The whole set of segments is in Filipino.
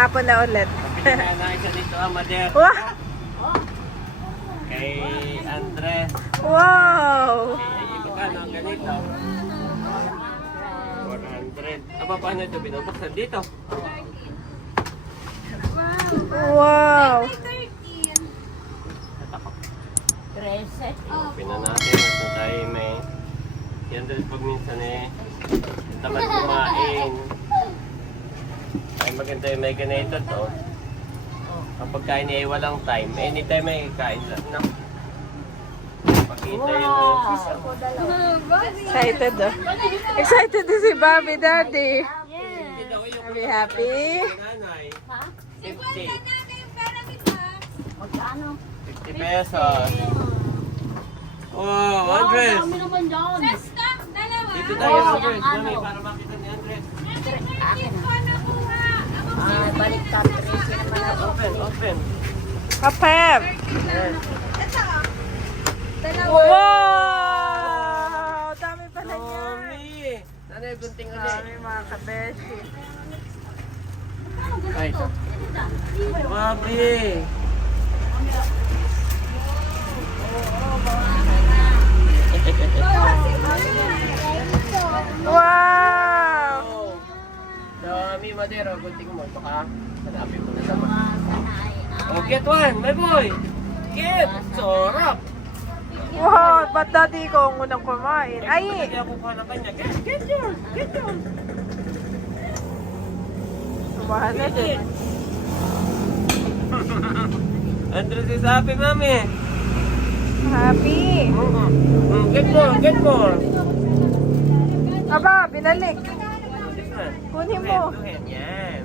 Hapon na ulit. Pabili na isa dito, Amader. Wow! Kay Andres. Wow! Kay magkano ang ganito? 400. Aba, paano ito binubuksan dito? Wow! Pina natin. Ito tayo may... Si Andres pag minsan tamad kumain. Ay maganda yung may ganito to. Kapag kain ay walang time, anytime ay kain lang. No? Pakita yun yung sisa. Excited oh. Excited din si Bobby Daddy. Are we happy? Nanay. Ha? 50. Magkano? 50 pesos. Wow, Andres! Dami naman dyan. Dito tayo, Oh, Andres. ang ano. Mami, para makita ni Andres. Akin. Baliktad. 13 naman ako. Open, open. Kapep! Yes. Wow! Dami pala niya. Mami! Nanay, gunting ulit. Dami mga kabeshi. Ay, ito. Mami! Wow! Dami, Madero. Gunting mo. Ito ka. Hanapin mo na naman. Oh, get one, my boy! Get! Sarap! Wow! Ba't dati ko ang unang kumain? Ay! Hindi ako kuha ng kanya. Get yun! Get yun! Sumahan na din. Andres is happy, Mami. Happy! Get more, get more. Aba, binalik. This one. Kunin mo. Tuhin, yan.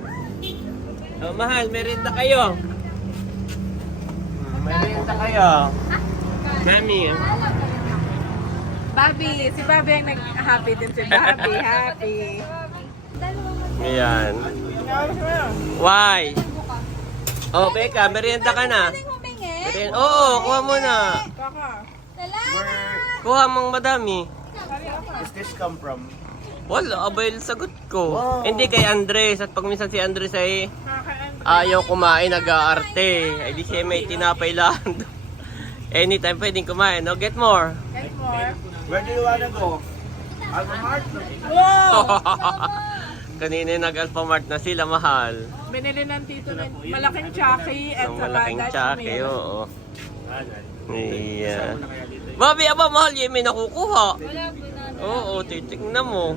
Oh, mahal, merienda kayo. Merienda kayo. Mami. Bobby, si Bobby ang nag-happy din si Bobby. Happy. Ayan. Why? Oh, Becca, merienda ka na. Oo, kuha mo na. Kuha mong madami. Does this come from? Wala, abay sagot ko. Hindi kay Andres. At pag minsan si Andres ay ayaw kumain, nag-aarte. Ay di siya may tinapay lang. Anytime pwedeng kumain. No, get more. Get more. Where do you wanna go? Alphamart? Wow! Kanina nag-Alphamart na sila, mahal. Binili ng tito ng malaking Chucky at Ang saka malaking Dutch tsake, Mill. oo. Yeah. Bobby, aba, mahal yun, may nakukuha. Oo, titignan mo.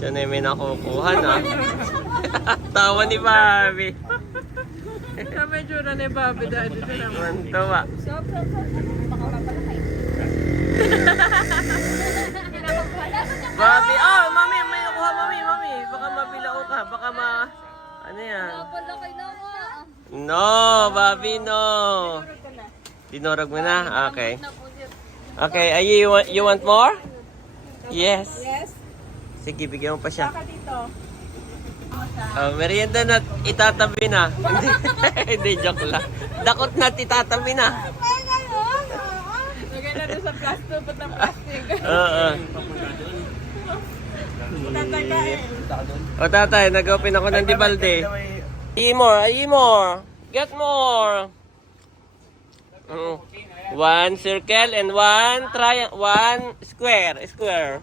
Diyan ay may nakukuha na. Tawa ni Bobby. Sa medyo na ni Bobby dahil dito naman. Tawa. Bobby, oh, mami, may nakuha, mami. Baka mabilao ka, baka ano yan? No, Bobby, no. Dinurog mo na? Okay. Okay, you want more? Yes. Yes? Sige, bigyan mo pa siya. Baka dito. Merienda na itatabi na. Hindi, joke lang. Dakot na itatabi na. Lagay na doon sa plastic, ba't ng plastic? Oo. Tatagain. O tatay, nag-open ako ng Dibalde. Eat more. Get more. One circle and one triangle, one square.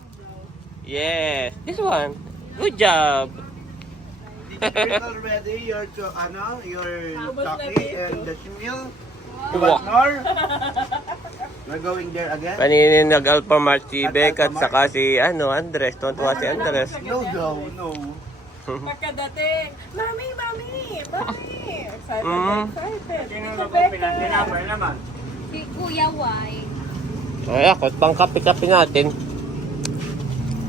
Yes, this one. Good job. Print already your Chucky and the meal. You Wow. want more? We're going there again? Kanina nag-Alphamart si Beck at saka si Andres. Tuwan-tuwa si Andres. No. Pagkadating, Mami! Excited, Mm. excited. Ito, Becca. Si Kuya Y. Ay, ako, pang kape-kape natin.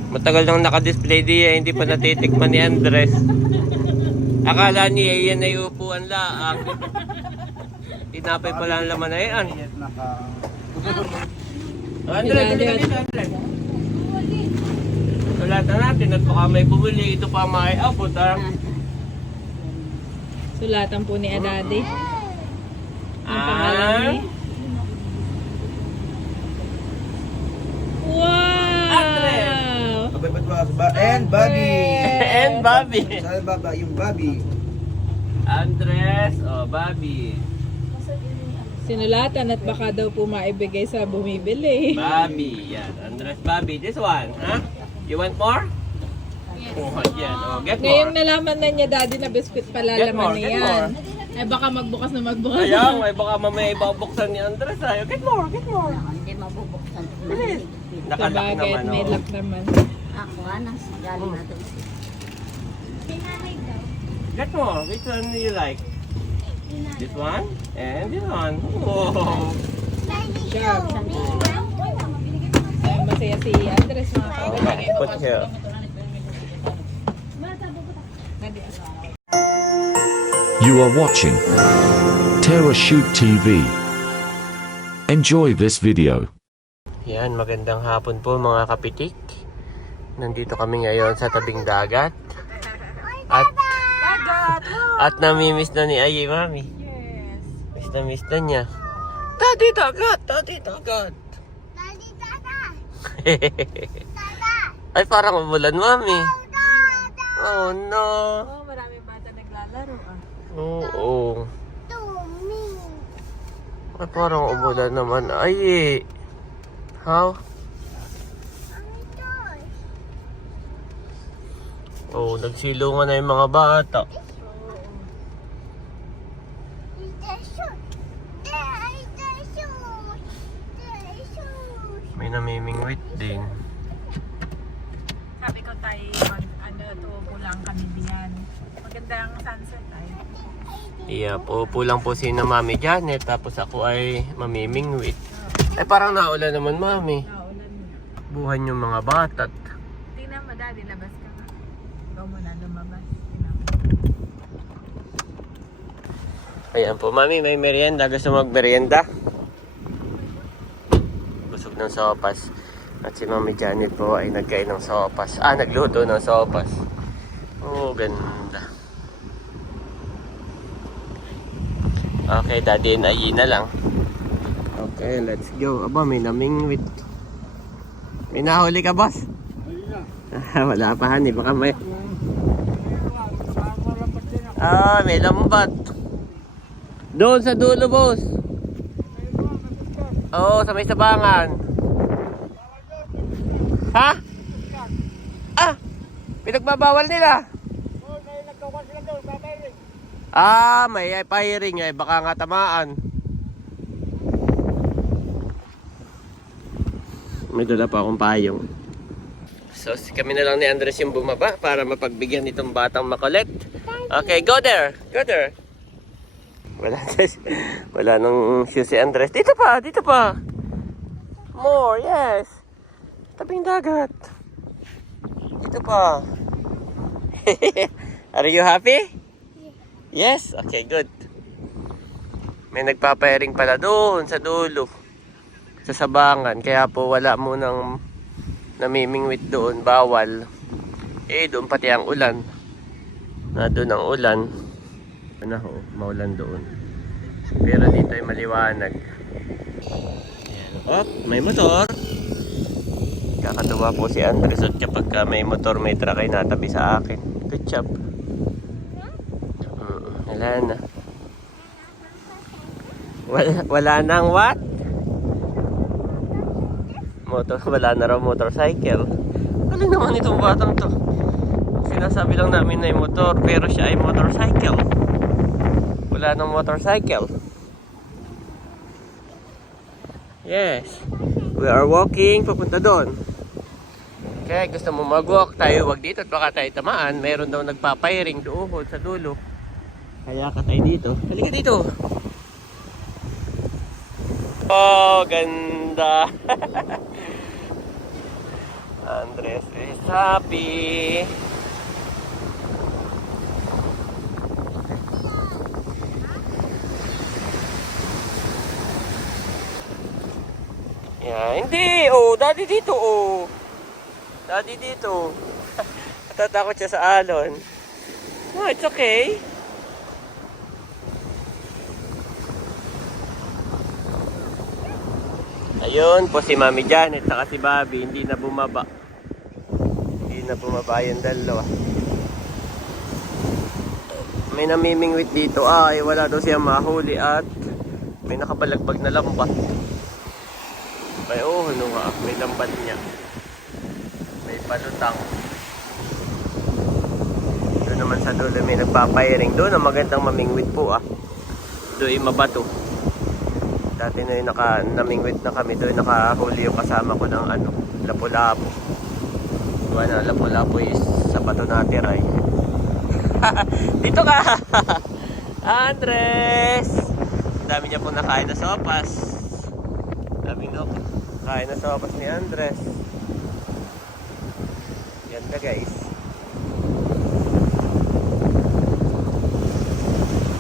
Matagal nang naka-display diya, hindi pa natitikman ni Andres. Akala niya yan ay upuan laang. Tinapay pala ang laman na yan. Andres, Andres. Sulatan natin at baka may bumili. Ito pa may abot, ha? Sulatan po ni Adadi. Ang pangalan Ah, niya. Wow! And Bobby. and Bobby. Saan baba? Yung Bobby. Andres, Bobby. Sinulatan at baka daw po maibigay sa bumibili. Bobby, yan. Andres, Bobby. This one, huh? You want more? Yes. Oh, yan. Get Ngayong more. nalaman na niya, daddy, na biscuit pala Get laman more, niya get yan. Ay baka magbukas na magbukas. Ayaw, ay baka mamaya ibabuksan ni Andres. Ayaw. Get more, get more. Hindi mabubuksan. Bilis. Nakalak Sabagay naman, at may oh. lock naman. Ako, anas. Galing natin. Get more. Which one do you like? This one? And this one. Oh. Sure. Ay, masaya si Andres mga Okay, put here. You are watching Terra Shoot TV. Enjoy this video. Yan, magandang hapon po mga kapitik. Nandito kami ngayon sa tabing dagat. At namimiss na ni Ayi, Mami. Yes. Miss na niya. Daddy dagat! Daddy dagat! Ay, parang umulan, Mami. Oh, no. Oh, maraming bata naglalaro ah. Oo. Ay, parang umulan naman. Ay, how? Oh, nagsilungan na yung mga bata. May namimingwit din. Sabi ko tayo tubo lang kami diyan. Magandang sunset ay. Yeah, po lang po si na Mami Janet. Tapos ako ay mamimingwit. Ay, parang naulan naman, Mami. Naulan na. Buhan yung mga bata. Tingnan mo, daddy, labas ka nga. Ikaw muna lumabas. Tingnan mo. Ayan po, Mami, may merienda. Gusto mo mag-merienda? Busog ng sopas. At si Mami Janet po ay nagkain ng sopas. Nagluto ng sopas. Oh, ganda. Okay, Daddy and Ayi na lang. Okay, let's go. Aba, may namingwit. May nahuli ka, boss? Wala pa, honey. Baka may... may lambat. Doon sa dulo, boss. Oo, sa may sabangan. Ha? Pinagbabawal nila. May firing ay baka nga tamaan. May dala pa akong payong. So, kami na lang ni Andres yung bumaba para mapagbigyan itong batang makulit. Okay, go there. Go there. Wala nang shoes si Andres. Dito pa, dito pa. More, yes. Tabing dagat. Dito pa. Are you happy? Yes? Okay, good. May nagpapahiring pala doon sa dulo. Sa sabangan. Kaya po wala mo nang namimingwit doon. Bawal. Doon pati ang ulan. Doon ang ulan. Maulan doon. Pero dito ay maliwanag. Ayan. May motor. Kakatuwa po si Andres at kapag may motor, may truck ay natabi sa akin. Good job. Wala na. Wala nang what? Wala na raw motorcycle. Ano naman itong batang to? Sinasabi lang namin na yung motor, pero siya ay motorcycle. Wala nang motorcycle. Yes. We are walking papunta doon. Kaya gusto mo mag-walk tayo, wag dito at baka tayo tamaan. Meron daw nagpapahiring doon sa dulo. Kaya ka tayo dito. Halika dito. Oh, ganda. Andres is happy. Yeah, hindi. Daddy dito, Daddy dito. Natatakot siya sa alon. No, it's okay. Ayun po si Mami Janet saka si Bobby, hindi na bumaba. Hindi na bumaba yung dalawa. may namimingwit dito ay wala daw siyang mahuli at may nakabalagbag na lambat. Ay oh, ano nga, may lambat niya. May palutang. Doon naman sa dulo may nagpapayiring. Doon ang magandang mamingwit po Doon ay mabato. Dati na yung namingwit na kami. Doon nakahuli yung kasama ko ng lapu-lapu. Diba na lapu-lapu is sa bato natin ay. Dito ka! Andres! Ang dami niya pong nakain na sopas. Dami na kain na sopas ni Andres. Ganda guys.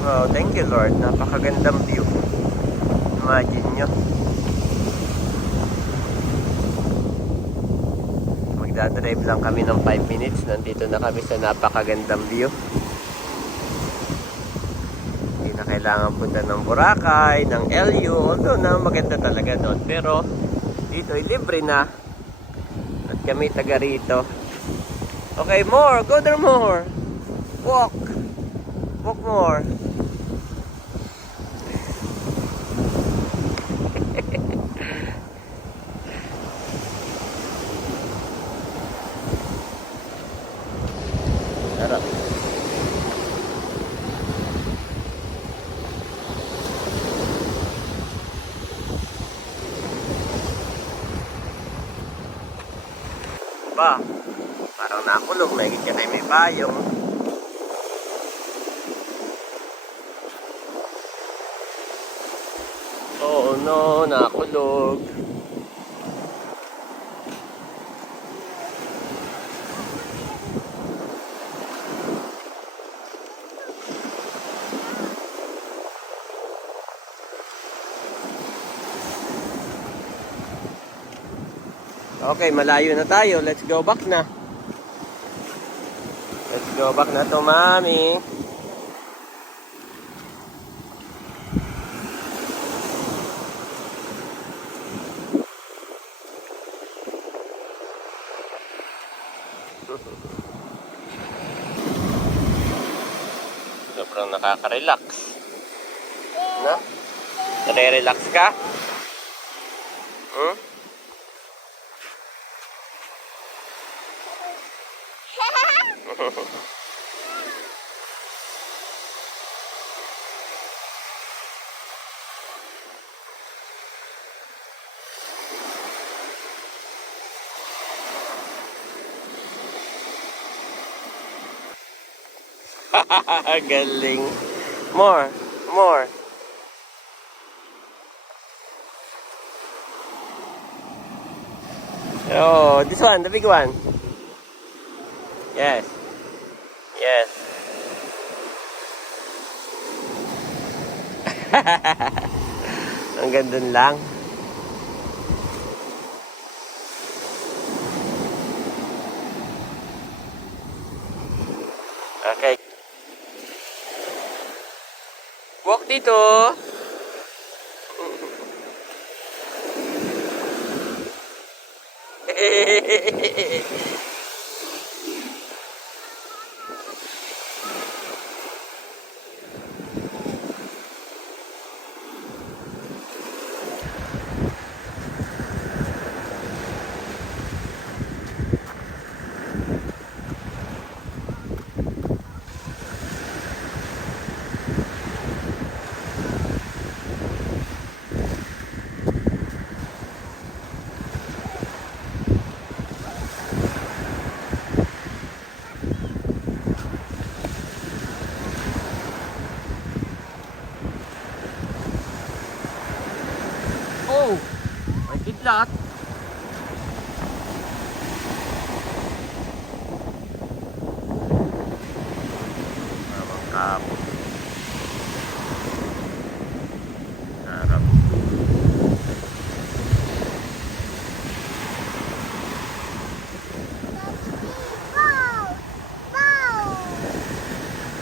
Wow, thank you Lord. Napakagandang view. Imagine nyo. Magdadrive lang kami ng 5 minutes. Nandito na kami sa napakagandang view. Hindi na kailangan punta ng Boracay, ng LU. Although na maganda talaga doon. Pero dito ay libre na. At kami taga rito. Okay, more. Go there more. Walk. Walk more. Sarap. Ba, parang nakulog. May gigyan ay may payong. Oh no, nakulog. Okay, malayo na tayo. Let's go back na. Let's go back na to, Mami. Sobrang nakaka-relax. Na? Nare-relax ka? Galing. More. More. Oh, this one, the big one. Yes. Yes. Ang ganda lang. Okay. Walk dito. Oh, may kidlat. Mamang kapo. Sarap.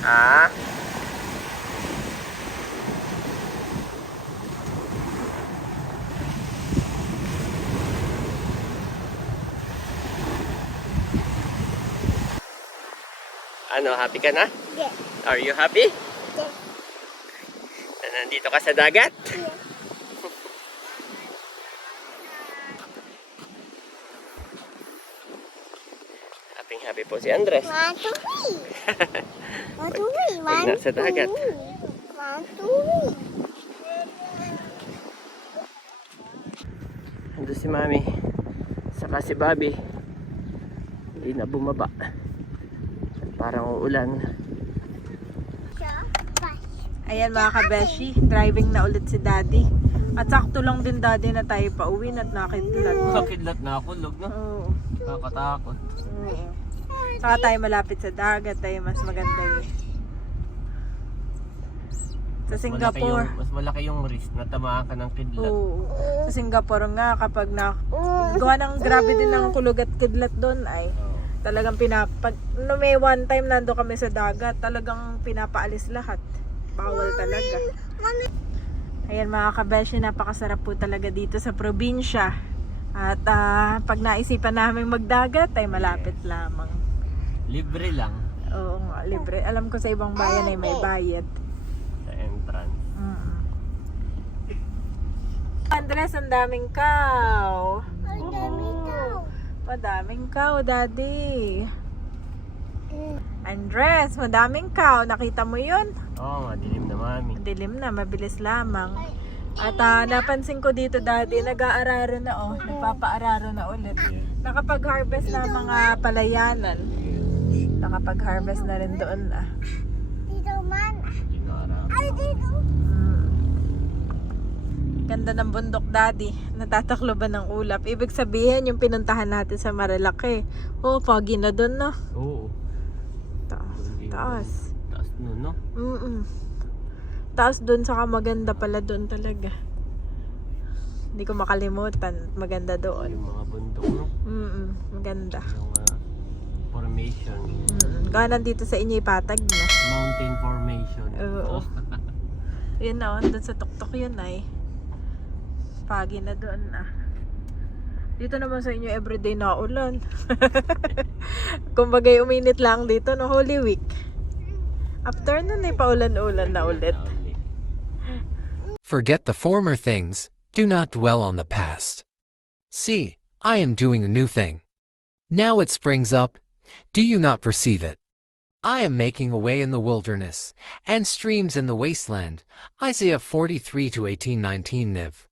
Ah? Ano, happy ka na? Yes. Are you happy? Na nandito ka sa dagat? Happy po si Andres. Pag nasa dagat. Ando si Mami. Saka si Bobby. Hindi na bumaba. Parang uulan. Ayan mga kabeshi, driving na ulit si Daddy. At sakto lang din Daddy na tayo pauwi at nakidlat. Nakidlat na ako, log no? Oo. Nakatakot. Oo. Saka tayo malapit sa dagat, tayo mas maganda yun. Sa Singapore. Mas malaki yung risk na tamaan ka ng kidlat. Oo. Sa Singapore nga kapag gawa ng grabe din ng kulog at kidlat doon ay talagang may one time nando kami sa dagat, talagang pinapaalis lahat. Bawal talaga. Ayan mga kabeshi, napakasarap po talaga dito sa probinsya. At pag naisipan namin magdagat ay malapit lamang. Libre lang Oo nga, libre. Alam ko sa ibang bayan ay may bayad. sa entrance. Andres, ang daming cow. Madaming cow, Daddy. Andres, madaming cow. Nakita mo yun? Oo, madilim na Mami. Dilim na, mabilis lamang. At napansin ko dito, Daddy, nag-aararo na nagpapa-araro na ulit. Nakapag-harvest na mga palayanan. Nakapag-harvest na rin doon Ganda ng bundok, Daddy. Natatakloban ng ulap. Ibig sabihin, yung pinuntahan natin sa Marilaki. Oh, foggy na doon, no? Oo. Taas. Taas nun, no? Taas doon, saka maganda pala doon talaga. Hindi ko makalimutan. Maganda doon. Yung mga bundok, no? Maganda. Yung formation. Kaya nandito sa inyo ipatag na. Mountain formation. Oo. Yun na, doon sa tuktok yun ay. Pagi na doon Dito naman sa inyo everyday na ulan. Kumbagay uminit lang dito no Holy Week. After nun ay paulan-ulan na ulit. Forget the former things, do not dwell on the past. See, I am doing a new thing. Now it springs up, do you not perceive it? I am making a way in the wilderness, and streams in the wasteland. Isaiah 43 to 18:19 Niv.